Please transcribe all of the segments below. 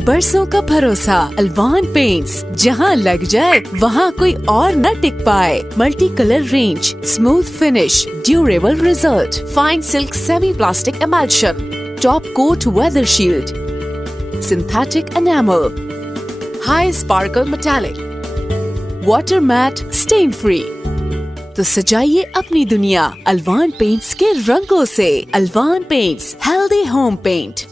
बरसों का भरोसा अल्वान पेंट्स, जहां लग जाए वहां कोई और न टिक पाए। Multi colour range, smooth finish, durable result, fine silk semi plastic emulsion, top coat weather shield, synthetic enamel, high sparkle metallic, water matt, stain free. तो सजाइए अपनी दुनिया अल्वान पेंट्स के रंगों से। Alwan paints, healthy home paint.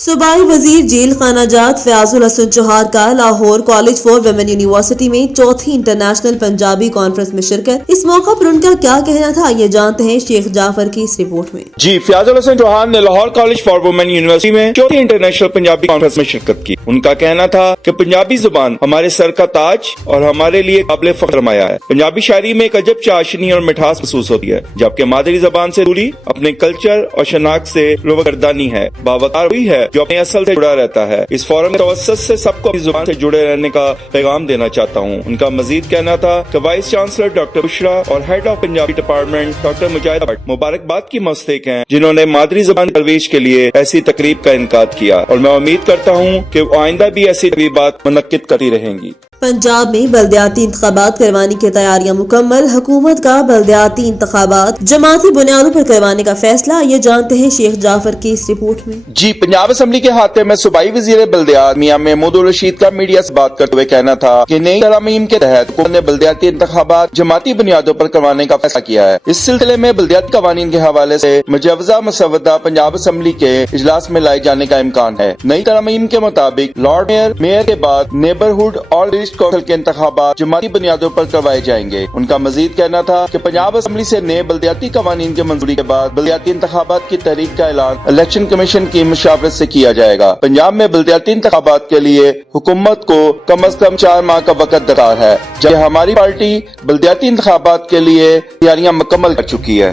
सूबाई वजीर जेल खानाजात फयाजुल हसन चौहान का Lahore college for women university में चौथी इंटरनेशनल पंजाबी कॉन्फ्रेंस में शिरकत। इस मौका पर उनका क्या कहना था, ये जानते हैं शेख जाफर की इस रिपोर्ट में। जी, फयाजुल हसन चौहान ने Lahore college for women university में चौथी इंटरनेशनल पंजाबी कॉन्फ्रेंस में शिरकत की। उनका कहना था कि पंजाबी जुबान हमारे सर का ताज और हमारे लिए काबिल फख्र सरमाया है। पंजाबी शायरी में एक अजब चाशनी और मिठास महसूस होती है, जबकि मादरी जबान से दूरी अपने कल्चर और शनाख्त से रुवगर्दानी है। बावकार हुई है जो अपने असल से जुड़ा रहता है। इस फोरम के तवस्सुत से सबको अपनी जुबान से जुड़े रहने का पैगाम देना चाहता हूँ। उनका मजीद कहना था कि वाइस चांसलर डॉक्टर बुशरा और head of Punjabi department doctor Mujahid Bhatt मुबारकबाद की मुस्तहिक हैं, जिन्होंने मादरी जुबान परवेश के लिए ऐसी तकरीब का इनकाद किया, और मैं उम्मीद करता हूँ कि आइंदा भी ऐसी तकरीबात मुनक्किद करती रहेंगी। पंजाब में बल्दियाती इंतखाबात करवाने की तैयारियां मुकम्मल। हुकूमत का बल्दियाती इंतखाबात जमाती बुनियादों पर करवाने का फैसला, ये जानते हैं शेख जाफर की इस रिपोर्ट में। जी, पंजाब असम्बली के हाथे में सूबाई वजीर बल्दियात मियां महमूद उल रशीद का मीडिया से बात करते हुए कहना था कि नई तरमीम के तहत हुकूमत ने बल्दियाती इंतखाबात जमाती बुनियादों पर करवाने का फैसला किया है। इस सिलसिले में बल्दियाती कवानीन के हवाले से मुजवजा मसवदा पंजाब असम्बली के इजलास में लाए जाने का इम्कान है। नई तरमीम के मुताबिक लॉर्ड मेयर के बाद नेबरहुड और कौंसिल के इंतखाबात जमाती बुनियादों पर करवाए जाएंगे। उनका मजीद कहना था कि पंजाब असम्बली से नए बल्दियाती कवानीन की मंजूरी के बाद बल्दियाती इंतखाबात की तारीख का ऐलान इलेक्शन कमीशन की मुशावरत से किया जाएगा। पंजाब में बल्दियाती इंतखाबात के लिए हुकूमत को कम अज कम 4 माह का वक्त दरकार है, जबकि हमारी पार्टी बल्दियाती इंतखाबात के लिए तैयारियां मुकम्मल कर चुकी है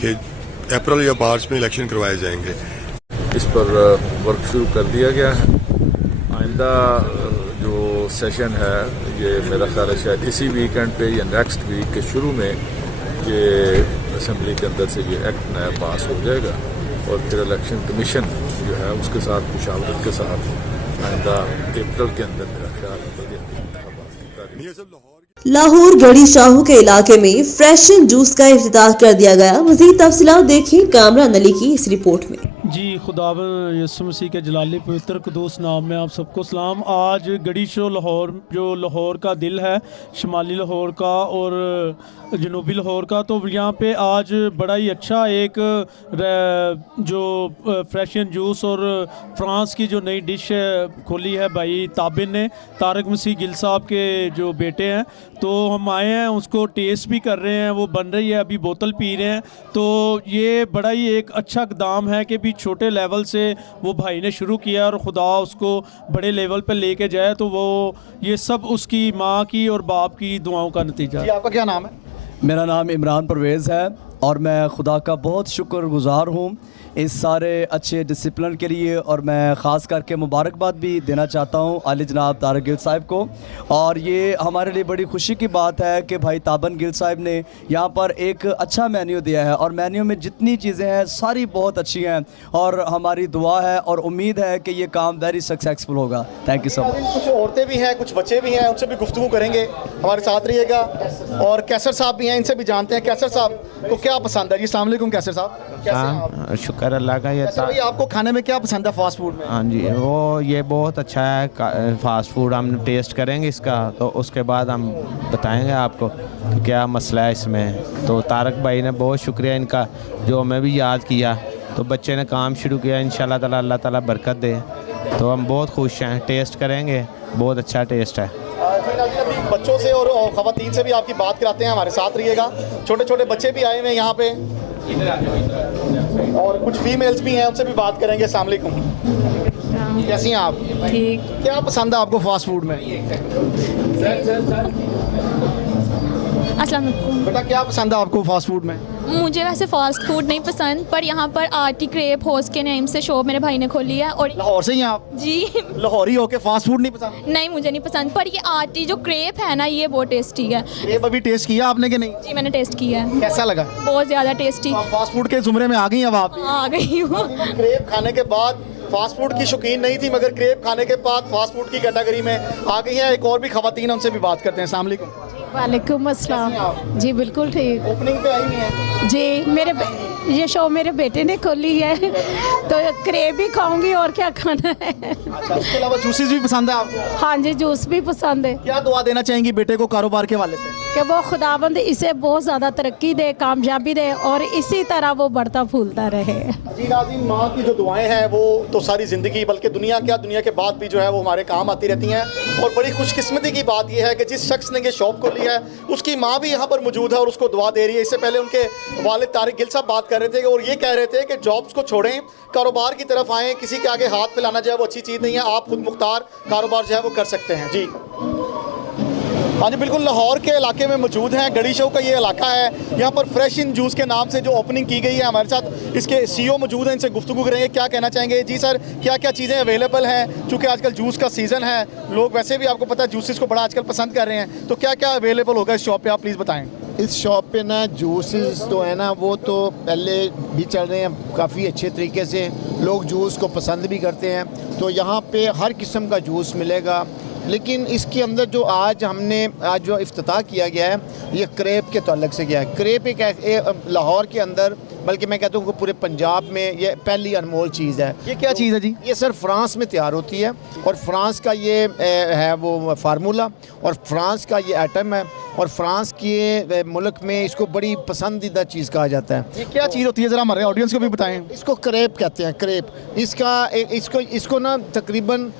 कि अप्रैल या मार्च में इलेक्शन करवाए जाएंगे। इस पर वर्क शुरू कर दिया गया है। आइंदा जो सेशन है ये मेरा ख्याल है शायद इसी वीकेंड पे या नेक्स्ट वीक के शुरू में ये असेंबली के अंदर से ये एक्ट नया पास हो जाएगा, और फिर इलेक्शन कमीशन जो है उसके साथ मुशावरत के साथ आइंदा अप्रैल के अंदर मेरा ख्याल है। लाहौर गढ़ी शाहू के इलाके में फ्रेश जूस का इफ्तिताह कर दिया गया। मज़ीद तफसीलात देखिए कामरान अली की इस रिपोर्ट में। जी, खुदावंद यीशु मसीह के जलाली पवित्र क़ुद्दूस नाम में आप सबको सलाम। आज गढ़ी शो लाहौर, जो लाहौर का दिल है, शुमाली लाहौर का और जनूबी लाहौर का, तो यहाँ पे आज बड़ा ही अच्छा एक जो फ्रेश एंड जूस और फ्रांस की जो नई डिश खोली है भाई ताबिन ने, तारक मसीह गिल साहब के जो बेटे हैं, तो हम आए हैं उसको टेस्ट भी कर रहे हैं। वो बन रही है, अभी बोतल पी रहे हैं। तो ये बड़ा ही एक अच्छा इक़दाम है कि भी छोटे लेवल से वो भाई ने शुरू किया और खुदा उसको बड़े लेवल पर लेके जाए, तो वो ये सब उसकी माँ की और बाप की दुआओं का नतीजा है। आपका क्या नाम है? मेरा नाम इमरान परवेज़ है और मैं खुदा का बहुत शुक्रगुज़ार हूँ इस सारे अच्छे डिसिप्लिन के लिए, और मैं ख़ास करके मुबारकबाद भी देना चाहता हूँ आली जनाब तारक गिल साहब को। और ये हमारे लिए बड़ी खुशी की बात है कि भाई ताबन गिल साहब ने यहाँ पर एक अच्छा मेन्यू दिया है, और मेन्यू में जितनी चीज़ें हैं सारी बहुत अच्छी हैं, और हमारी दुआ है और उम्मीद है कि ये काम वेरी सक्सेसफुल होगा। Thank you so much. कुछ औरतें भी हैं, कुछ बच्चे भी हैं, उनसे भी गुफ्तगू करेंगे, हमारे साथ रहिएगा। और कैसर साहब भी हैं, इनसे भी जानते हैं कैसर साहब को क्या पसंद है। जी, अस्सलाम वालेकुम कैसर साहब, कैसे हैं आप? शुक्र अल्लाह का। ये आपको खाने में क्या पसंद है फास्ट फूड में? हाँ जी, वो ये बहुत अच्छा है फास्ट फूड। हम टेस्ट करेंगे इसका, तो उसके बाद हम बताएंगे आपको कि क्या मसला है इसमें। तो तारक भाई ने बहुत शुक्रिया इनका, जो हमें भी याद किया, तो बच्चे ने काम शुरू किया। इंशाल्लाह ताला अल्लाह ताला बरकत दे। तो हम बहुत खुश हैं, टेस्ट करेंगे, बहुत अच्छा टेस्ट है। बच्चों से और ख़वातीन से भी आपकी बात कराते हैं, हमारे साथ रहिएगा। छोटे छोटे बच्चे भी आए हुए हैं यहाँ पे, और कुछ फीमेल्स भी हैं, उनसे भी बात करेंगे। अस्सलाम वालेकुम, कैसी हैं आप? ठीक। क्या पसंद है आपको फास्ट फूड में? अस्सलाम वालेकुम। बेटा क्या पसंद है आपको फास्ट फूड में? मुझे वैसे फास्ट फूड नहीं पसंद, पर यहाँ पर आर्टी क्रेप हाउस के नेम से शॉप मेरे भाई ने खोली है। और लाहौर से ही हैं आप? जी लाहौरी होके फास्ट फूड नहीं पसंद? नहीं, मुझे नहीं पसंद, पर ये आर्टी जो क्रेप है ना, ये बहुत टेस्टी है। क्रेप अभी टेस्ट किया आपने कि नहीं? जी मैंने टेस्ट किया है। कैसा लगा? बहुत ज़्यादा टेस्टी। फास्ट फूड के जुमरे में आ गई अब आप? आ गई हूँ। क्रेप खाने के बाद फास्ट फूड की शौकीन नहीं थी, मगर क्रेप खाने के बाद फास्ट फूड की कैटेगरी में आ गई हैं। एक और भी खवातीन, उनसे भी बात करते हैं। अस्सलाम वालेकुम। वालेकुम अस्सलाम। जी बिल्कुल ठीक। ओपनिंग पे आई हुई हैं? जी ये शो मेरे बेटे ने खोली है, तो क्रेप भी खाऊंगी और क्या खाना है। अच्छा, उसके अलावा जूसेस भी पसंद है आपको? हाँ जी, जूस भी पसंद है। क्या दुआ देना चाहेंगी बेटे को कारोबार के हवाले से? कि वो खुदाबंद इसे बहुत ज़्यादा तरक्की दे, कामयाबी दे और इसी तरह वो बढ़ता फूलता रहे। जी नाज़रीन, माँ की जो दुआएं हैं वो तो सारी ज़िंदगी, बल्कि दुनिया क्या, दुनिया के बाद भी जो है वो हमारे काम आती रहती हैं। और बड़ी खुशकिस्मती की बात यह है कि जिस शख्स ने ये शॉप खोली है उसकी माँ भी यहाँ पर मौजूद है और उसको दुआ दे रही है। इससे पहले उनके वालिद तारिक गिल साहब बात कर रहे थे और ये कह रहे थे कि जॉब्स को छोड़ें, कारोबार की तरफ आएँ, किसी के आगे हाथ फैलाना जो है वो अच्छी चीज़ नहीं है। आप खुद मुख्तार कारोबार जो है वो कर सकते हैं। जी हाँ जी, बिल्कुल लाहौर के इलाके में मौजूद हैं। गड़ी शो का ये इलाका है, यहाँ पर फ्रेश इन जूस के नाम से जो ओपनिंग की गई है। हमारे साथ इसके CEO मौजूद हैं, इनसे गुफ्तगू करेंगे। क्या कहना चाहेंगे? जी सर, क्या क्या चीज़ें अवेलेबल हैं? चूँकि आजकल जूस का सीज़न है, लोग वैसे भी आपको पता है जूसेस को बड़ा आजकल पसंद कर रहे हैं, तो क्या क्या अवेलेबल होगा इस शॉप पर, आप प्लीज़ बताएँ। इस शॉप पे ना जूसेस तो है ना, वो तो पहले भी चल रहे हैं काफ़ी अच्छे तरीके से, लोग जूस को पसंद भी करते हैं। तो यहाँ पे हर किस्म का जूस मिलेगा। लेकिन इसके अंदर जो आज जो इफ्तिताह किया गया है, ये क्रेप के ताल्लुक से किया है। क्रेप एक लाहौर के अंदर, बल्कि मैं कहता हूँ कि पूरे पंजाब में ये पहली अनमोल चीज़ है। ये क्या चीज़ है जी? ये सर फ्रांस में तैयार होती है और फ्रांस का ये है वो फार्मूला, और फ्रांस का ये आइटम है, और फ्रांस के मुल्क में इसको बड़ी पसंदीदा चीज़ कहा जाता है। ये क्या चीज़ होती है, ज़रा हमारे ऑडियंस को भी बताएं। इसको क्रेप कहते हैं, क्रेप। इसको ना तकरीबन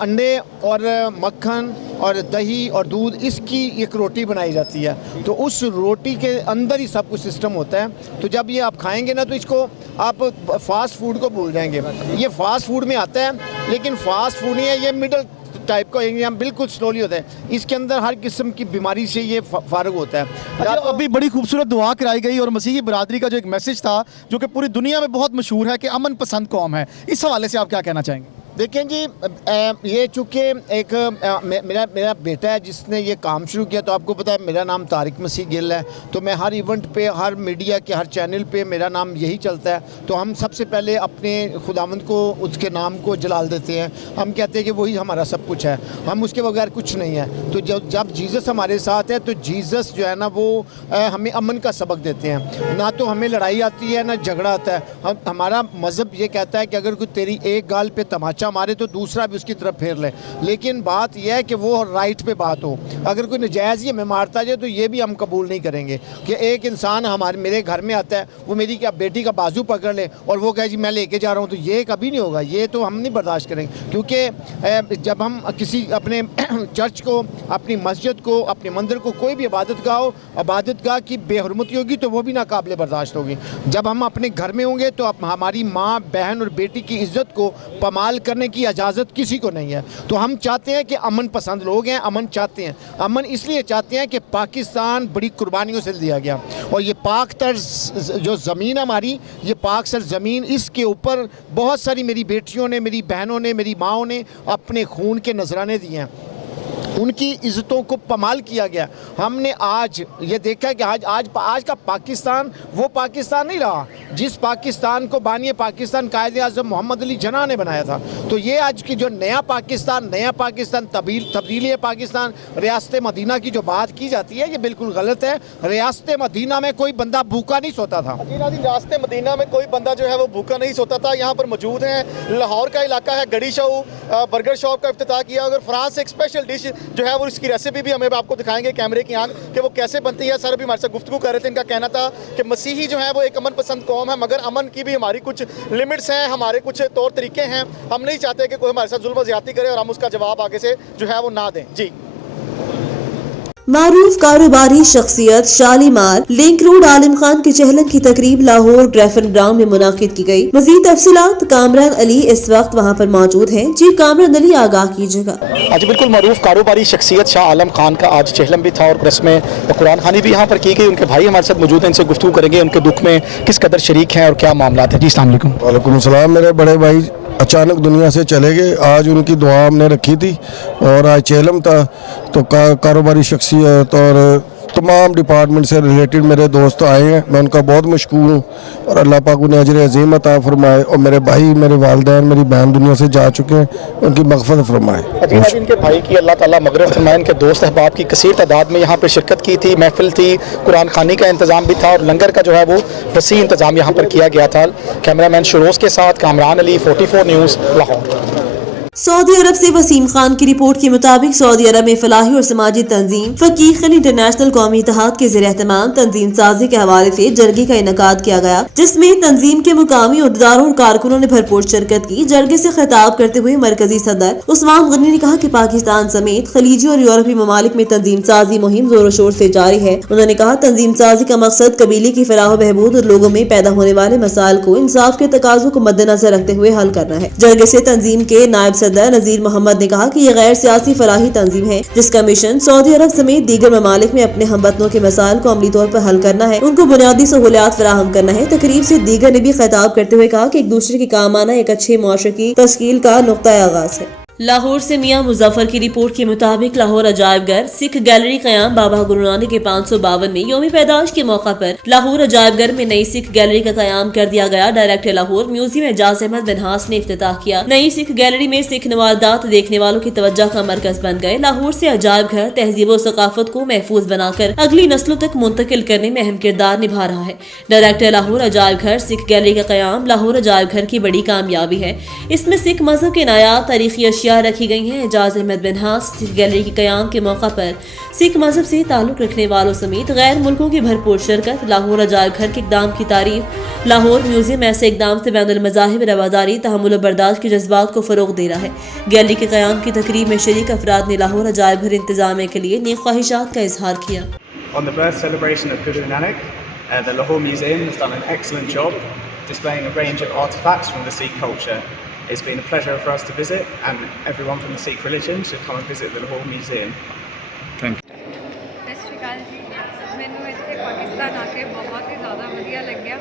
अंडे और मक्खन और दही और दूध, इसकी एक रोटी बनाई जाती है। तो उस रोटी के अंदर ही सब कुछ सिस्टम होता है। तो जब ये आप खाएंगे ना, तो इसको आप फास्ट फूड को भूल जाएंगे। ये फास्ट फूड में आता है, लेकिन फास्ट फूड नहीं है, ये मिडल टाइप का एग्जाम बिल्कुल स्लोली होता है। इसके अंदर हर किस्म की बीमारी से ये फारग होता है। अभी बड़ी खूबसूरत दुआ कराई गई और मसीही बरादरी का जो एक मैसेज था, जो कि पूरी दुनिया में बहुत मशहूर है कि अमन पसंद कौम है, इस हवाले से आप क्या कहना चाहेंगे? देखें जी, ये चूँकि एक मेरा बेटा है जिसने ये काम शुरू किया, तो आपको पता है मेरा नाम तारिक मसीह गिल है। तो मैं हर इवेंट पे, हर मीडिया के हर चैनल पे मेरा नाम यही चलता है। तो हम सबसे पहले अपने खुदावंद को, उसके नाम को जलाल देते हैं। हम कहते हैं कि वही हमारा सब कुछ है, हम उसके बगैर कुछ नहीं है। तो जब जीसस हमारे साथ है, तो जीसस जो है ना वो हमें अमन का सबक देते हैं। ना तो हमें लड़ाई आती है, ना झगड़ा आता है। हमारा मज़हब ये कहता है कि अगर कोई तेरी एक गाल पे तमाचा मारे तो दूसरा भी उसकी तरफ फेर ले। लेकिन बात यह है कि वो राइट पे बात हो। अगर कोई नजायज़ ही हमें मारता जाए तो ये भी हम कबूल नहीं करेंगे कि एक इंसान मेरे घर में आता है, वो मेरी क्या बेटी का बाजू पकड़ ले और वो कहे जी मैं लेके जा रहा हूँ, तो ये कभी नहीं होगा। ये तो हम नहीं बर्दाश्त करेंगे। क्योंकि जब हम किसी अपने चर्च को, अपनी मस्जिद को, अपने मंदिर को, कोई भी इबादत गाह की बेहरमती होगी तो वो भी नाकाबिले बर्दाश्त होगी। जब हम अपने घर में होंगे तो हमारी माँ, बहन और बेटी की इज़्ज़त को पमाल करने की इजाज़त किसी को नहीं है। तो हम चाहते हैं कि अमन पसंद लोग हैं, अमन चाहते हैं। अमन इसलिए चाहते हैं कि पाकिस्तान बड़ी कुर्बानियों से दिया गया, और ये पाक तर्ज जो ज़मीन हमारी, ये पाक सर ज़मीन, इसके ऊपर बहुत सारी मेरी बेटियों ने, मेरी बहनों ने, मेरी माँओं ने अपने खून के नजराने दिए हैं। उनकी इज़्ज़तों को पमाल किया गया। हमने आज ये देखा कि आज का पाकिस्तान वो पाकिस्तान नहीं रहा जिस पाकिस्तान को बानी पाकिस्तान कायद-ए-आज़म मोहम्मद अली जिन्ना ने बनाया था। तो ये आज की जो नया पाकिस्तान तब्दीली पाकिस्तान, रियासत मदीना की जो बात की जाती है, ये बिल्कुल गलत है। रियासत मदीना में कोई बंदा भूखा नहीं सोता था। रियासत मदीना में कोई बंदा जो है वो भूखा नहीं सोता था। यहाँ पर मौजूद हैं, लाहौर का इलाका है, गड़ी शो बर्गर शॉप का इफ्तिताह किया। अगर फ्रांस एक स्पेशल डिश जो है वो, इसकी रेसिपी भी हमें आपको दिखाएंगे कैमरे की आंख कि वो कैसे बनती है। सर भी हमारे साथ गुफ्तगू कर रहे थे, इनका कहना था कि मसीही जो है वो एक अमन पसंद कौम है, मगर अमन की भी हमारी कुछ लिमिट्स हैं, हमारे कुछ तौर तरीके हैं। हम नहीं चाहते कि कोई हमारे साथ जुल्म ज़्यादती करे और हम उसका जवाब आगे से जो है वो ना दें। जी मारूफ कारोबारी शख्सियत शालीमार लिंक रोड आलिम खान की चहलन की तकरीब लाहौर ग्रेफन ग्राउंड में मुनाकिद की गई। मजीद तफसीलात कामरान अली इस वक्त वहाँ पर मौजूद हैं। जी कामरान अली, आगाह कीजिएगा। आज बिल्कुल मारूफ कारोबारी शख्सियत शाह आलम खान का आज चहलम भी था और उसमें कुरान खानी भी यहाँ पर की गई। उनके भाई हमारे साथ मौजूद हैं, इनसे गुफ्तगू करेंगे उनके दुख में किस कदर शरीक हैं और क्या मामला है। जी अस्सलाम वालेकुम। वालेकुम सलाम। मेरे बड़े भाई अचानक दुनिया से चले गए। आज उनकी दुआ हमने रखी थी और आज चेलम था, तो कारोबारी शख्सियत और तमाम डिपार्टमेंट से रिलेटेड मेरे दोस्त आए हैं। मैं उनका बहुत मशकूर हूँ और अल्लाह पाक उन्हें अजर अज़ीम अता फरमाए। और मेरे भाई, मेरे वालिदैन, मेरी बहन दुनिया से जा चुके हैं, उनकी मग़फ़िरत फरमाए। आज इनके भाई की अल्लाह ताला मग़फ़िरत फरमाए। इनके दोस्त अहबाब की कसीर तादाद में यहाँ पर शिरकत की थी, महफिल थी, कुरान खानी का इंतज़ाम भी था और लंगर का जो है वो वसी इंतज़ाम यहाँ पर किया गया था। कैमरामैन शरोज़ के साथ कामरान अली, 44 न्यूज़, लाहौर। सऊदी अरब से वसीम खान की रिपोर्ट के मुताबिक सऊदी अरब में फलाही और समाजी तंजीम फकीह खलील इंटरनेशनल कौमी इत्तेहाद के ज़रिए एहतमाम तंजीम साजी के हवाले से जरगे का इनेकाद किया गया, जिसमें तंजीम के मुकामी उहदेदारों और कारकुनों ने भरपूर शिरकत की। जरगे से खिताब करते हुए मरकजी सदर उस्मान गनी ने कहा कि पाकिस्तान समेत खलीजी और यूरोपीय ममालिक में तंजीम साजी मुहिम जोरों शोर से जारी है। उन्होंने कहा तंजीम साजी का मकसद कबीले की फलाह बहबूद और लोगों में पैदा होने वाले मसाइल को इंसाफ के तकाजों को मद्देनजर रखते हुए हल करना है। जरगे से तंजीम के नायब सदर नजीर मोहम्मद ने कहा कि ये गैर सियासी फलाही तंजीम है, जिसका मिशन सऊदी अरब समेत दीगर ममालिक में अपने हमवतनों के मसाइल को अमली तौर पर हल करना है, उनको बुनियादी सहूलियात फराहम करना है। तकरीब से दीगर ने भी खिताब करते हुए कहा कि एक दूसरे के काम आना एक अच्छे मुआशरे की तश्कील का नुक्ता आगाज है। लाहौर से मियां मुजफ्फर की रिपोर्ट के मुताबिक लाहौर अजायबघर सिख गैलरी कयाम बाबा गुरु नानक के 552 में योमी पैदाश के मौका पर लाहौर अजायबघर में नई सिख गैलरी का कयाम कर दिया गया। डायरेक्टर लाहौर म्यूजियम एजाज अहमद बिनहास ने इफ्तिताह किया। नई सिख गैलरी में सिख नवादात देखने वालों की तवज्जो का मरकज बन गए। लाहौर से अजायबघर तहजीब और सकाफत को महफूज बनाकर अगली नस्लों तक मुंतकिल करने में अहम किरदार निभा रहा है। डायरेक्टर लाहौर अजायबघर सिख गैलरी का कयाम लाहौर अजायबघर की बड़ी कामयाबी है। इसमें सिख मजहब के नायाब तारीखी अशिया रखी गई हैं। एजाज अहमद बिनहास सिख गैलरी के कयाम के मौका पर सिख मजहब से ताल्लुक रखने वालों समेत गैर मुल्कों की भरपूर शिरकत। लाहौर अजायबघर के इकदाम की तारीफ। लाहौर म्यूजियम ऐसे इकदाम से बैनुल मज़ाहिब रवादारी, तहम्मुल और बर्दाश्त के जज्बात को फरोग दे रहा है। गैलरी के कयाम की तकरीब में शरीक अफराद ने लाहौर अजायबघर इंतजामिया के लिए नेक ख्वाहिशात का इजहार किया। On the birth celebration of Guru Nanak, the Lahore Museum has done an excellent job displaying a range of artifacts from the Sikh culture. It's been a pleasure for us to visit, and everyone from the Sikh religion should come and visit the Lahore Museum. Thank you. ਸਤਿ ਸ਼੍ਰੀ ਅਕਾਲ ਜੀ। ਮੈਨੂੰ ਇੱਥੇ ਪਾਕਿਸਤਾਨ ਆ ਕੇ ਬਹੁਤ ਹੀ ਜ਼ਿਆਦਾ ਵਧੀਆ ਲੱਗਿਆ।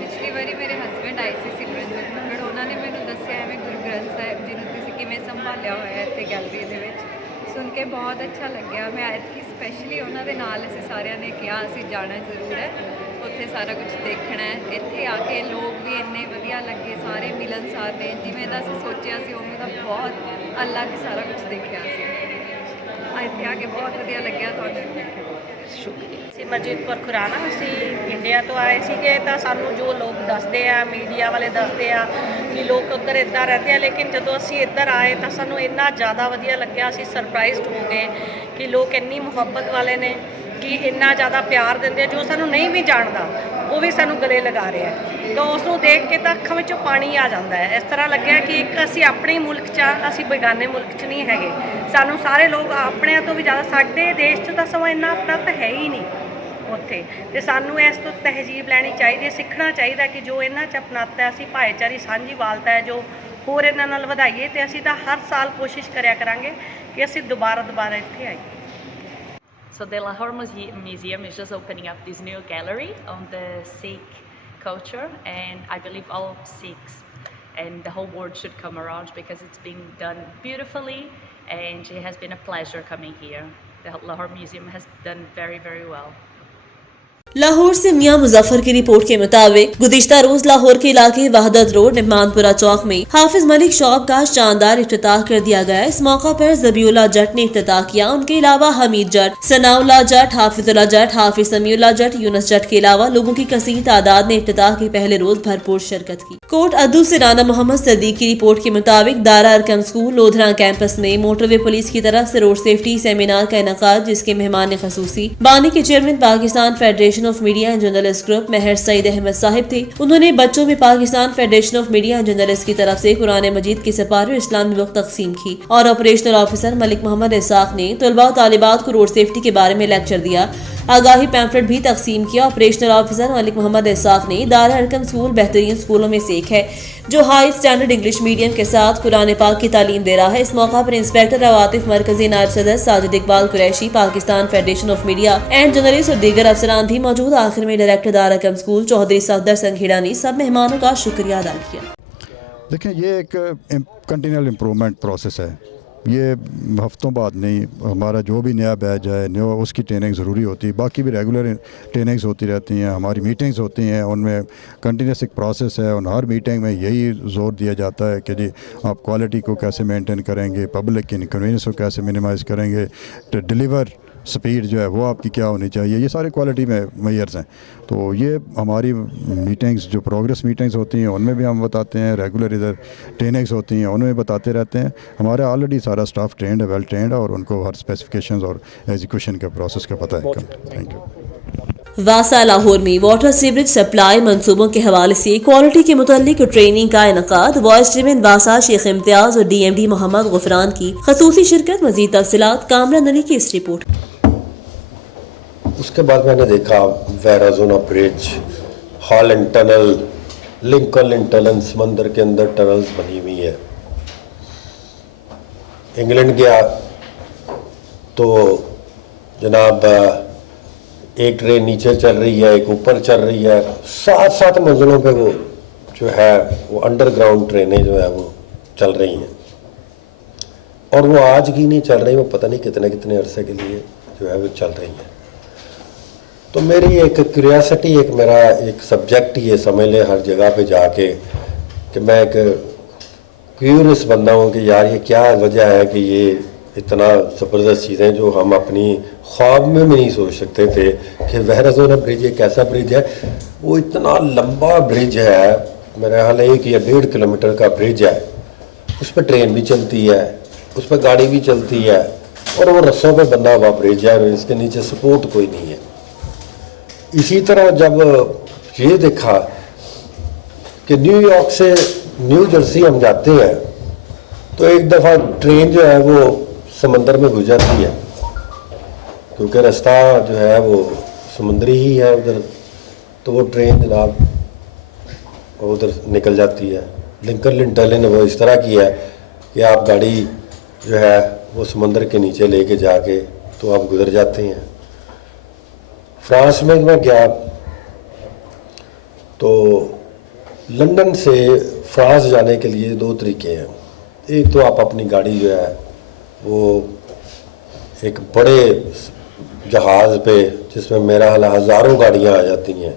ਪਿਛਲੀ ਵਾਰੀ ਮੇਰੇ ਹਸਬੈਂਡ ਆਏ ਸੀ ਸਿਮਰਨਜੀਤ ਮੰਗੜ, ਉਹਨਾਂ ਨੇ ਮੈਨੂੰ ਦੱਸਿਆ ਐਵੇਂ ਗੁਰੂ ਗ੍ਰੰਥ ਸਾਹਿਬ ਜੀ ਨੂੰ ਤੁਸੀਂ ਕਿਵੇਂ ਸੰਭਾਲਿਆ ਹੋਇਆ ਇੱਥੇ ਗੈਲਰੀ ਦੇ ਵਿੱਚ, ਸੁਣ ਕੇ ਬਹੁਤ ਅੱਛਾ ਲੱਗਿਆ। ਮੈਂ ਐਤਕੀ ਸਪੈਸ਼ਲੀ ਉਹਨਾਂ ਦੇ ਨਾਲ ਅਸੀਂ ਸਾਰਿਆਂ ਨੇ ਕਿਹਾ ਅਸੀਂ ਜਾਣਾ ਜ਼ਰੂਰ ਹੈ, ਉੱਥੇ ਸਾਰਾ ਕੁਝ ਦੇਖਣਾ ਹੈ। ਇੱਥੇ ਆ ਕੇ ਲੋਕ ਵੀ ਇੰਨੇ ਵਧੀਆ ਲੱਗੇ, ਸਾਰੇ ਮਿਲਨਸਾਰ ਨੇ, ਜਿਵੇਂ ਦਾ ਅਸੀਂ ਸੋਚਿਆ ਸੀ ਉਵੇਂ ਦਾ ਬਹੁਤ ਅਲੱਗ ਸਾਰਾ ਕੁਝ ਦੇਖਿਆ ਸੀ। ਇੱਥੇ ਆ ਕੇ ਬਹੁਤ ਵਧੀਆ ਲੱਗਿਆ। ਤੁਹਾਨੂੰ ਦੇਖ ਕੇ ਸ਼ੁਕਰੀਆ। ਸਿਮਰਜੀਤ ਕੌਰ ਖੁਰਾਣਾ, ਅਸੀਂ ਇੰਡੀਆ ਤੋਂ ਆਏ ਸੀਗੇ ਤਾਂ ਸਾਨੂੰ ਜੋ ਲੋਕ ਦੱਸਦੇ ਆ, ਮੀਡੀਆ ਵਾਲੇ ਦੱਸਦੇ ਆ ਕਿ ਲੋਕ ਉੱਧਰ ਇੱਦਾਂ ਰਹਿੰਦੇ ਆ, ਲੇਕਿਨ ਜਦੋਂ ਅਸੀਂ ਇੱਧਰ ਆਏ ਤਾਂ ਸਾਨੂੰ ਇੰਨਾ ਜ਼ਿਆਦਾ ਵਧੀਆ ਲੱਗਿਆ। ਅਸੀਂ ਸਰਪ੍ਰਾਈਜ਼ਡ ਹੋ ਗਏ ਕਿ ਲੋਕ ਇੰਨੀ ਮੁਹੱਬਤ ਵਾਲੇ ਨੇ ਕਿ ਇੰਨਾ ਜ਼ਿਆਦਾ ਪਿਆਰ ਦਿੰਦੇ, ਜੋ ਸਾਨੂੰ ਨਹੀਂ ਵੀ ਜਾਣਦਾ ਉਹ ਵੀ ਸਾਨੂੰ ਗਲੇ ਲਗਾ ਰਿਹਾ ਤਾਂ ਉਸ ਨੂੰ ਦੇਖ ਕੇ ਤਾਂ ਅੱਖਾਂ ਵਿੱਚੋਂ ਪਾਣੀ ਆ ਜਾਂਦਾ ਹੈ। ਇਸ ਤਰ੍ਹਾਂ ਲੱਗਿਆ ਕਿ ਇੱਕ ਅਸੀਂ ਆਪਣੇ ਮੁਲਕ 'ਚ ਆ, ਅਸੀਂ ਬੇਗਾਨੇ ਮੁਲਕ 'ਚ ਨਹੀਂ ਹੈਗੇ। ਸਾਨੂੰ ਸਾਰੇ ਲੋਕ ਆਪਣਿਆਂ ਤੋਂ ਵੀ ਜ਼ਿਆਦਾ, ਸਾਡੇ ਦੇਸ਼ 'ਚ ਤਾਂ ਸਮਾਂ ਇੰਨਾ ਆਪਣਾ ਤਾਂ ਹੈ ਹੀ ਨਹੀਂ ਉੱਥੇ, ਤੇ ਸਾਨੂੰ ਇਸ ਤੋਂ ਤਹਿਜ਼ੀਬ ਲੈਣੀ ਚਾਹੀਦੀ ਹੈ, ਸਿੱਖਣਾ ਚਾਹੀਦਾ ਕਿ ਜੋ ਇਹਨਾਂ 'ਚ ਅਪਣਾਤਾ ਅਸੀਂ ਭਾਈਚਾਰੀ ਸਾਂਝੀਵਾਲਤਾ ਹੈ ਜੋ ਹੋਰ ਇਹਨਾਂ ਨਾਲ ਵਧਾਈਏ, ਤੇ ਅਸੀਂ ਤਾਂ ਹਰ ਸਾਲ ਕੋਸ਼ਿਸ਼ ਕਰਿਆ ਕਰਾਂਗੇ ਕਿ ਅਸੀਂ ਦੁਬਾਰਾ ਇੱਥੇ ਆਈਏ। So the Lahore Museum is just opening up this new gallery on the Sikh culture, and I believe all Sikhs and the whole world should come around because it's being done beautifully and it has been a pleasure coming here. The Lahore Museum has done very, very well. Lahore से मियां मुजफ्फर की report के मुताबिक गुज़िश्ता रोज लाहौर के इलाके वहदत road निमानपुरा चौक में हाफिज Malik shop का शानदार इफ्तिताह कर दिया गया। इस मौका पर ज़बीउल्लाह जट ने इफ्तिताह किया। उनके अलावा हमीद जट, सनाउल्लाह जट, हाफिजुल्लाह जट, हाफिज समीउल्लाह जट, यूनुस जट के अलावा लोगों की कसीर तादाद ने इफ्तिताह के पहले रोज भरपूर शिरकत की। कोट अदू से राना मोहम्मद सदीक की रिपोर्ट के मुताबिक दारा अरकम स्कूल लोधरा कैंपस में मोटरवे पुलिस की तरफ से रोड सेफ्टी सेमिनार का इनेकाद, जिसके मेहमान खसूसी बानी के chairman Pakistan federation federation of media and journalist group Mehar Saeed Ahmed साहिब थे। उन्होंने बच्चों में Pakistan federation of media and journalist की तरफ से कुरान मजीद की सिपाही और इस्लामी बुक तकसीम की और ऑपरेशनल ऑफिसर मलिक मोहम्मद इसाक ने तलबा और तालिबात को रोड सेफ्टी के बारे में लेक्चर दिया। आगाही पैम्फलेट भी तकसीम किया। ऑपरेशनल ऑफिसर मलिक मोहम्मद इसाक ने दारुल हरकम स्कूल बेहतरीन स्कूलों में से एक है जो हाई स्टैंडर्ड इंग्लिश मीडियम के साथ कुरान पाक की तालीम दे रहा है। इस मौका पर इंस्पेक्टर अवातिफ मरकजी नायब सदर Sajid Iqbal Qureshi, Pakistan federation of media and journalist और दीगर अफसरान भी मौजूद। आखिर में डायरेक्टर दारुल हरकम स्कूल चौधरी सफदर संघेड़ा ने सब मेहमानों का शुक्रिया अदा किया। देखें, ये एक कंटिन्यूअल इम्प्रूवमेंट प्रोसेस है, ये हफ्तों बाद नहीं। हमारा जो भी नया बैच है उसकी ट्रेनिंग ज़रूरी होती है, बाकी भी रेगुलर ट्रेनिंग्स होती रहती हैं, हमारी मीटिंग्स होती हैं, उनमें कंटिन्यूस एक प्रोसेस है और हर मीटिंग में यही जोर दिया जाता है कि जी आप क्वालिटी को कैसे मेंटेन करेंगे, पब्लिक की इनकन्वीनियंस को कैसे मिनिमाइज़ करेंगे, डिलीवर स्पीड जो है वो आपकी क्या होनी चाहिए, ये सारे क्वालिटी में मेजर्स हैं। तो ये हमारी मीटिंग्स जो प्रोग्रेस मीटिंग्स होती हैं उनमें भी हम बताते हैं, रेगुलर इधर ट्रेनिंग्स होती हैं उनमें बताते रहते हैं। हमारा ऑलरेडी सारा स्टाफ ट्रेंड है, वेल ट्रेंड है और उनको हर स्पेसिफिकेशंस और एग्जीक्यूशन के प्रोसेस का पता है। Thank you. वासा लाहौर में वाटर सीवरेज सप्लाई मंसूबों के हवाले से क्वालिटी के मुतालिक ट्रेनिंग का इनकाद। वाइस चेयरमैन वासा शेख इम्तियाज और DMD मोहम्मद गुफरान की खसूसी शिरकत। मजीद तफसीलात कामरान अली की इस रिपोर्ट। उसके बाद मैंने देखा Verrazzano bridge, Holland tunnel, Lincoln tunnel, समंदर के अंदर टनल्स बनी हुई है। इंग्लैंड गया तो जनाब एक ट्रेन नीचे चल रही है, एक ऊपर चल रही है, 7-7 मंजिलों पे वो जो है वो अंडरग्राउंड ट्रेनें जो है वो चल रही हैं और वो आज की नहीं चल रही, वो पता नहीं कितने कितने अरसे के लिए जो है वो चल रही हैं। तो मेरी एक क्यूरियोसिटी, एक मेरा एक सब्जेक्ट ये समझ ले हर जगह पे जाके कि मैं एक क्यूरियस बंदा हूँ कि यार ये क्या वजह है कि ये इतना ज़बरदस्त चीज़ें जो हम अपनी ख्वाब में भी नहीं सोच सकते थे कि वेराजोना ब्रिज एक ऐसा ब्रिज है, वो इतना लंबा ब्रिज है, मेरा ख्याल है 1 या 1.5 किलोमीटर का ब्रिज है। उस पर ट्रेन भी चलती है, उस पर गाड़ी भी चलती है और वो रस्सों पे बना हुआ ब्रिज है, इसके नीचे सपोर्ट कोई नहीं है। इसी तरह जब ये देखा कि न्यूयॉर्क से न्यू जर्सी हम जाते हैं तो एक दफ़ा ट्रेन जो है वो समंदर में गुजरती है क्योंकि रास्ता जो है वो समुद्री ही है उधर, तो वो ट्रेन जनाब उधर निकल जाती है। लिंकन टनल ने वो इस तरह किया है कि आप गाड़ी जो है वो समंदर के नीचे लेके जाके तो आप गुजर जाते हैं। फ्रांस में मैं गया तो लंदन से फ्रांस जाने के लिए 2 तरीके हैं। एक तो आप अपनी गाड़ी जो है वो एक बड़े जहाज़ पे जिसमें मेरा हाल हज़ारों गाड़ियाँ आ जाती हैं,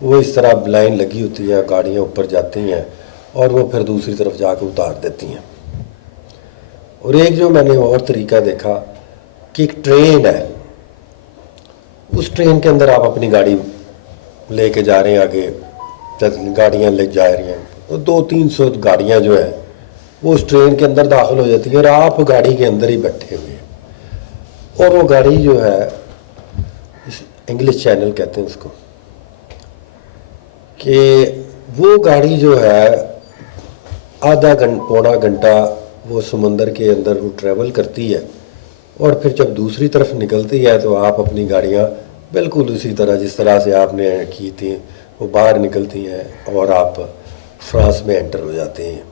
वो इस तरह लाइन लगी होती है, गाड़ियाँ ऊपर जाती हैं और वो फिर दूसरी तरफ जाकर उतार देती हैं। और एक जो मैंने और तरीका देखा कि एक ट्रेन है, उस ट्रेन के अंदर आप अपनी गाड़ी लेके जा रहे हैं, आगे गाड़ियाँ ले जा रही हैं, तो 200-300 गाड़ियाँ जो है वो उस ट्रेन के अंदर दाखिल हो जाती है और आप गाड़ी के अंदर ही बैठे हुए हैं। और वो गाड़ी जो है इंग्लिश चैनल कहते हैं उसको, कि वो गाड़ी जो है पौना घंटा वो समंदर के अंदर वो ट्रैवल करती है और फिर जब दूसरी तरफ निकलती है तो आप अपनी गाड़ियाँ बिल्कुल उसी तरह जिस तरह से आपने की थी वो बाहर निकलती हैं और आप फ्रांस में एंटर हो जाते हैं।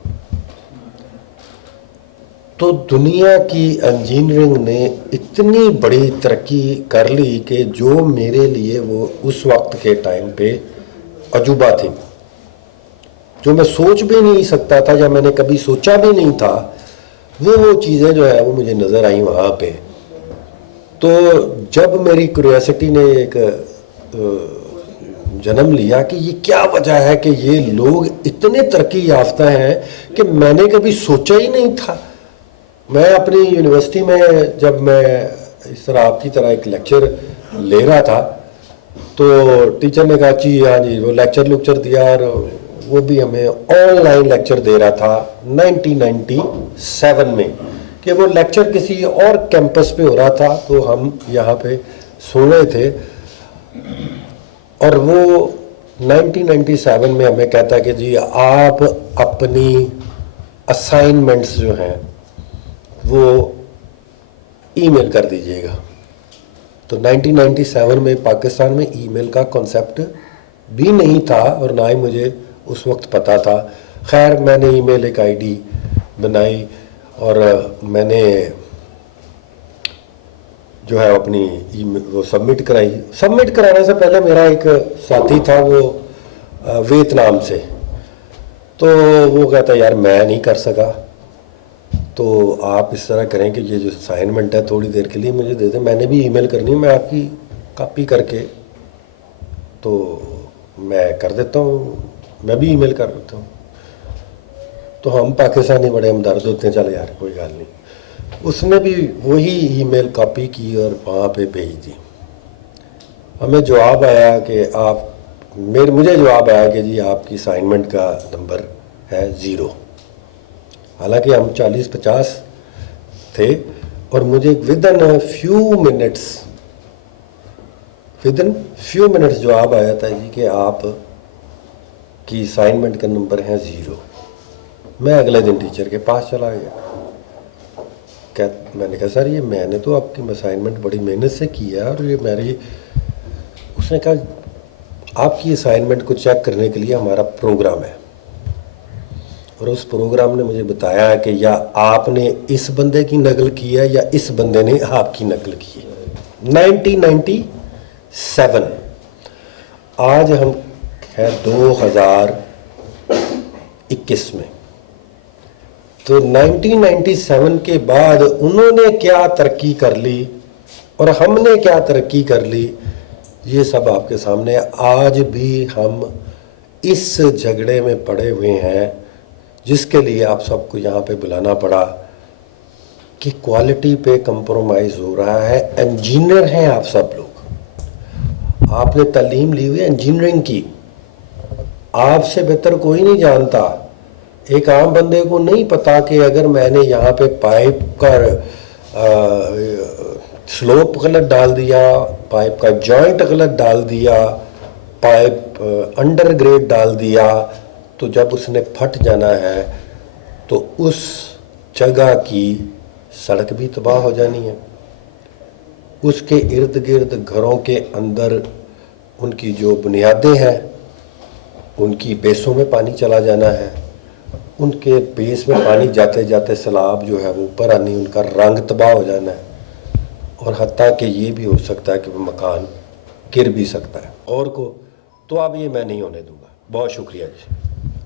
तो दुनिया की इंजीनियरिंग ने इतनी बड़ी तरक्की कर ली कि जो मेरे लिए वो उस वक्त के टाइम पे अजूबा थी, जो मैं सोच भी नहीं सकता था या मैंने कभी सोचा भी नहीं था, वो चीज़ें जो है वो मुझे नज़र आई वहाँ पे। तो जब मेरी क्यूरियोसिटी ने एक जन्म लिया कि ये क्या वजह है कि ये लोग इतने तरक्की याफ्ता हैं कि मैंने कभी सोचा ही नहीं था। मैं अपनी यूनिवर्सिटी में जब मैं इस तरह आपकी तरह एक लेक्चर ले रहा था तो टीचर ने कहा जी हाँ जी, वो लेक्चर दिया और वो भी हमें ऑनलाइन लेक्चर दे रहा था 1997 में, कि वो लेक्चर किसी और कैंपस पे हो रहा था तो हम यहाँ पे सुन रहे थे। और वो 1997 में हमें कहता कि जी आप अपनी असाइनमेंट्स जो हैं वो ईमेल कर दीजिएगा। तो 1997 में पाकिस्तान में ईमेल का कॉन्सेप्ट भी नहीं था और ना ही मुझे उस वक्त पता था। खैर मैंने ईमेल एक आईडी बनाई और मैंने जो है अपनी वो सबमिट कराई। सबमिट कराने से पहले मेरा एक साथी था वो वियतनाम से, तो वो कहता यार मैं नहीं कर सका, तो आप इस तरह करें कि ये जो असाइनमेंट है थोड़ी देर के लिए मुझे दे दें, मैंने भी ईमेल करनी है, मैं आपकी कॉपी करके तो मैं कर देता हूँ, मैं भी ईमेल कर देता हूँ। तो हम पाकिस्तानी बड़े हमदर्द होते हैं, चल यार कोई गल नहीं। उसने भी वही ईमेल कॉपी की और वहाँ पे भेज दी। हमें जवाब आया कि आप मुझे जवाब आया कि जी आपकी असाइनमेंट का नंबर है 0। हालांकि हम 40-50 थे और मुझे विदिन फ्यू मिनट्स जवाब आया था जी कि आप की असाइनमेंट का नंबर है 0। मैं अगले दिन टीचर के पास चला गया। मैंने कहा सर ये मैंने तो आपकी असाइनमेंट बड़ी मेहनत से की है और ये मेरी, उसने कहा आपकी असाइनमेंट को चेक करने के लिए हमारा प्रोग्राम है और उस प्रोग्राम ने मुझे बताया है कि या आपने इस बंदे की नकल की है या इस बंदे ने आपकी नकल की है। 1997, आज हम है 2021 में, तो 1997 के बाद उन्होंने क्या तरक्की कर ली और हमने क्या तरक्की कर ली, ये सब आपके सामने। आज भी हम इस झगड़े में पड़े हुए हैं जिसके लिए आप सबको यहाँ पे बुलाना पड़ा कि क्वालिटी पे कंप्रोमाइज़ हो रहा है। इंजीनियर हैं आप सब लोग, आपने तालीम ली हुई है इंजीनियरिंग की, आपसे बेहतर कोई नहीं जानता। एक आम बंदे को नहीं पता कि अगर मैंने यहाँ पे पाइप का स्लोप गलत डाल दिया, पाइप का जॉइंट गलत डाल दिया, पाइप अंडर ग्रेड डाल दिया, तो जब उसने फट जाना है तो उस जगह की सड़क भी तबाह हो जानी है। उसके इर्द गिर्द घरों के अंदर उनकी जो बुनियादें हैं उनकी बेसों में पानी चला जाना है, उनके बेस में पानी जाते जाते सैलाब जो है वो ऊपर आनी, उनका रंग तबाह हो जाना है और हत्ता कि ये भी हो सकता है कि वो मकान गिर भी सकता है और को। तो अब ये मैं नहीं होने दूंगा। बहुत शुक्रिया जी।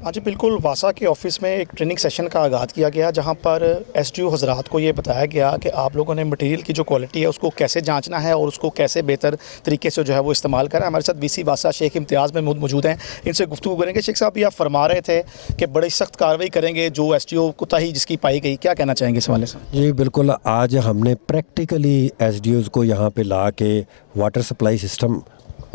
हाँ जी बिल्कुल, वासा के ऑफिस में एक ट्रेनिंग सेशन का आगाज़ किया गया जहाँ पर एसडीओ हजरात को ये बताया गया कि आप लोगों ने मटेरियल की जो क्वालिटी है उसको कैसे जांचना है और उसको कैसे बेहतर तरीके से जो है वो इस्तेमाल करें। हमारे साथ वीसी वासा शेख इम्तियाज़ में मौजूद हैं, इनसे गुफ्तगू करेंगे। शेख साहब, ये आप फरमा रहे थे कि बड़ी सख्त कार्रवाई करेंगे जो एसडीओ कोताही जिसकी पाई गई, क्या कहना चाहेंगे इस हवाले से? जी बिल्कुल, आज हमने प्रैक्टिकली एसडीओज़ को यहाँ पे ला के वाटर सप्लाई सिस्टम,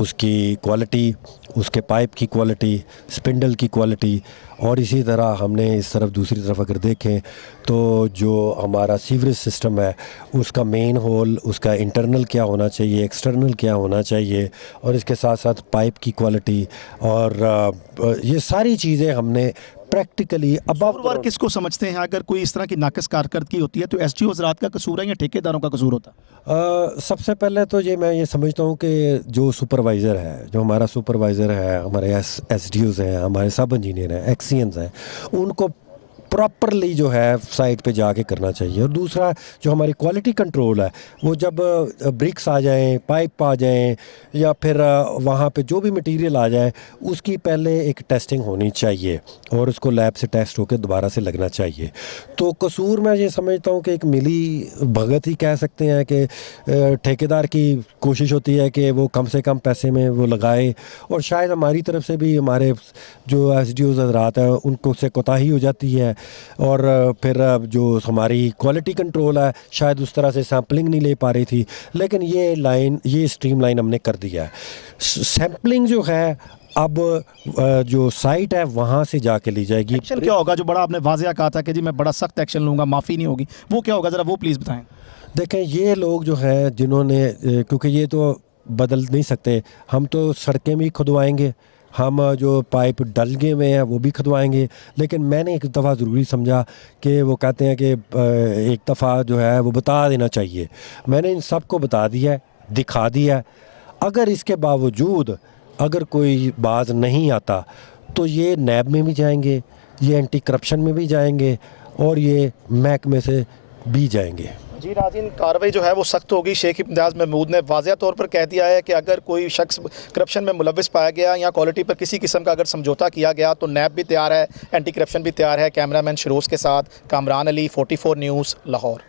उसकी क्वालिटी, उसके पाइप की क्वालिटी, स्पिंडल की क्वालिटी, और इसी तरह हमने इस तरफ दूसरी तरफ अगर देखें तो जो हमारा सीवरेज सिस्टम है उसका मेन होल, उसका इंटरनल क्या होना चाहिए, एक्सटर्नल क्या होना चाहिए, और इसके साथ साथ पाइप की क्वालिटी और ये सारी चीज़ें हमने प्रैक्टिकली। अब किसको समझते हैं अगर कोई इस तरह की नाक़िस कारकर्दगी होती है तो एसडीओ हज़रात का कसूर है या ठेकेदारों का कसूर होता है? सबसे पहले तो मैं ये समझता हूँ कि जो सुपरवाइज़र है, जो हमारा सुपरवाइज़र है, हमारे एसडीओज़ हैं, हमारे सब इंजीनियर हैं, एक्सीएंस हैं, उनको प्रॉपरली जो है साइट पे जाके करना चाहिए। और दूसरा जो हमारी क्वालिटी कंट्रोल है, वो जब ब्रिक्स आ जाएं, पाइप आ जाएं या फिर वहाँ पे जो भी मटेरियल आ जाए उसकी पहले एक टेस्टिंग होनी चाहिए और उसको लैब से टेस्ट होकर दोबारा से लगना चाहिए। तो कसूर मैं ये समझता हूँ कि एक मिली भगत ही कह सकते हैं कि ठेकेदार की कोशिश होती है कि वो कम से कम पैसे में वो लगाए, और शायद हमारी तरफ से भी हमारे जो एसडीओज़ हज़रात हैं उनको से कोताही हो जाती है, और फिर जो हमारी क्वालिटी कंट्रोल है शायद उस तरह से सैम्पलिंग नहीं ले पा रही थी। लेकिन ये स्ट्रीम लाइन हमने कर दिया है। सैम्पलिंग जो है अब जो साइट है वहाँ से जाके ली जाएगी। एक्शन क्या होगा? जो बड़ा आपने वाज़िया कहा था कि जी मैं बड़ा सख्त एक्शन लूँगा, माफ़ी नहीं होगी, वो क्या होगा? ज़रा वो प्लीज़ बताएं। देखें, ये लोग जो हैं जिन्होंने, क्योंकि ये तो बदल नहीं सकते। हम तो सड़कें भी खुदवाएंगे, हम जो पाइप डल गए हुए हैं वो भी खुदवाएंगे। लेकिन मैंने एक दफ़ा ज़रूरी समझा कि वो कहते हैं कि एक दफ़ा जो है वो बता देना चाहिए। मैंने इन सब को बता दिया है, दिखा दिया है। अगर इसके बावजूद अगर कोई बाज नहीं आता तो ये नैब में भी जाएंगे, ये एंटी करप्शन में भी जाएंगे और ये महकमे से भी जाएंगे। जी नाज़रीन, कार्रवाई जो है वो सख्त होगी। शेख इम्तियाज़ महमूद ने वाज़ेह तौर पर कह दिया है कि अगर कोई शख्स करप्शन में मुलविस पाया गया या क्वालिटी पर किसी किस्म का अगर समझौता किया गया तो नैब भी तैयार है, एंटी करप्शन भी तैयार है। कैमरामैन शिरोज़ के साथ कामरान अली, 44 न्यूज़, लाहौर।